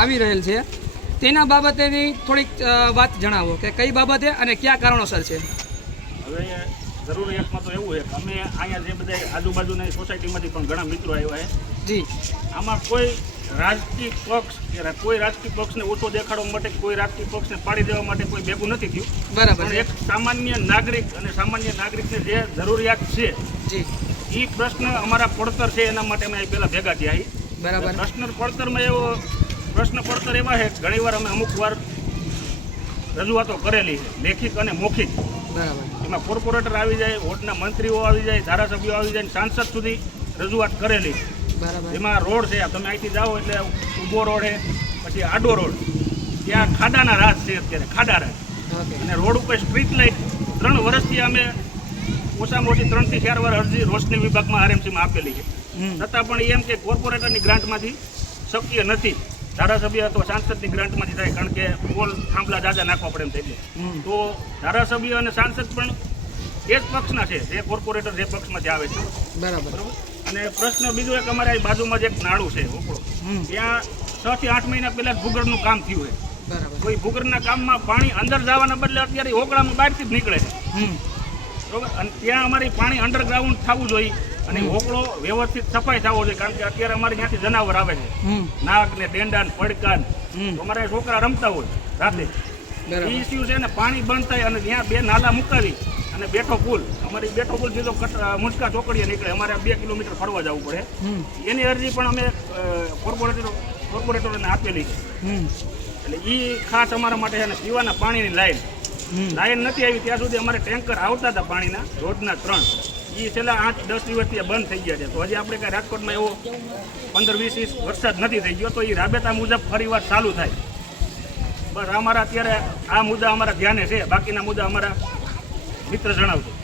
આવી રહેલ છે. તેના બાબતેની થોડીક વાત જણાવો કે કઈ બાબતે અને કયા કારણોસર છે? હવે જરૂરિયાતમાં તો એવું છે કે અમે અહીંયા જે બધા આજુબાજુની સોસાયટીમાંથી પણ ઘણા મિત્રો આવ્યા છે. જી. આમાં કોઈ રાજકીય પક્ષ કોઈ રાજકીય પક્ષને ઓછો દેખાડવા માટે કોઈ રાજકીય પક્ષને પાડી દેવા માટે કોઈ ભેગું નથી થયું. બરાબર એક સામાન્ય નાગરિક અને સામાન્ય નાગરિકને જે જરૂરિયાત છે જી. એ પ્રશ્ન અમારા પડતર છે એના માટે અમે પહેલાં ભેગા થયા બરાબર. પ્રશ્ન પડતરમાં એવો પ્રશ્ન પડતર એવા છે ઘણીવાર અમે અમુક વાર રજૂઆતો કરેલી છે લેખિત અને મૌખિક. બરાબર. એમાં કોર્પોરેટર આવી જાય વોર્ડના મંત્રીઓ આવી જાય ધારાસભ્યો આવી જાય સાંસદ સુધી રજૂઆત કરેલી બરાબર. એમાં રોડ છે તમે અહીંથી જાઓ એટલે ઊભો રોડ છે પછી આડો રોડ. ત્યાં ખાડાના રાજ છે અત્યારે ખાડા રાજ. અને રોડ ઉપર સ્ટ્રીટ લાઇટ. ત્રણ વર્ષથી અમે ઓછામાં ઓછી ત્રણથી ચાર વાર અરજી રોશની વિભાગમાં આરએમસીમાં આપેલી છે. છતાં પણ એમ કે કોર્પોરેટરની ગ્રાન્ટમાંથી શક્ય નથી. ધારાસભ્ય તો સાંસદની ગ્રાન્ટમાંથી થાય કારણ કે પોલ થાંભલા જાજા નાખવા પડે એમ થઈ. તો ધારાસભ્ય અને સાંસદ પણ એ જ પક્ષના છે જે કોર્પોરેટર જે પક્ષમાંથી આવે છે. બરાબર. અને પ્રશ્ન બીજો એક અમારે અહીં બાજુમાં જ એક નાળું છે ઓપડો ત્યાં છ થી આઠ મહિના પહેલા જ ભૂગર્ભનું કામ થયું છે. બરાબર. કોઈ ભૂગર્ભના કામમાં પાણી અંદર જવાના બદલે અત્યારે ઓકળામાં બહારથી જ નીકળે છે. બરોબર? અને ત્યાં અમારી પાણી અંડરગ્રાઉન્ડ થવું જોઈએ. અને ઓકળો વ્યવસ્થિત સફાઈ થવો જોઈએ કારણ કે અત્યારે અમારે ત્યાંથી જનાવર આવે છે. નાક નાગ ને ડેંડા ને પડકા અમારા છોકરા રમતા હોય રાતે. ઇસ્યુ છે ને પાણી બંધ થાય અને ત્યાં બે નાલા મુકાવી અને બેઠો પુલ. અમારી બેઠો પુલ સીધો કટ મુંચકા ચોકડીએ નીકળે. અમારે બે કિલોમીટર ફરવા જવું પડે. એની અરજી પણ અમે કોર્પોરેટર કોર્પોરેટરોને આપેલી છે. એટલે એ ખાસ અમારા માટે છે ને પીવાના પાણીની લાઈન. લાઇન લાઈન નથી આવી. ત્યાં સુધી અમારે ટેન્કર આવતા હતા પાણીના રોજના ત્રણ. એ છેલ્લા આઠ, દસ દિવસથી બંધ થઈ ગયા છે. તો હજી આપણે કાંઈ રાજકોટમાં એવો પંદર, વીસ ઇંચ વરસાદ નથી થઈ ગયો, તો એ રાબેતા મુજબ ફરીવાર ચાલુ થાય. બસ અમારા અત્યારે આ મુદ્દા અમારા ધ્યાને છે, બાકીના મુદ્દા અમારા મિત્ર જણાવજો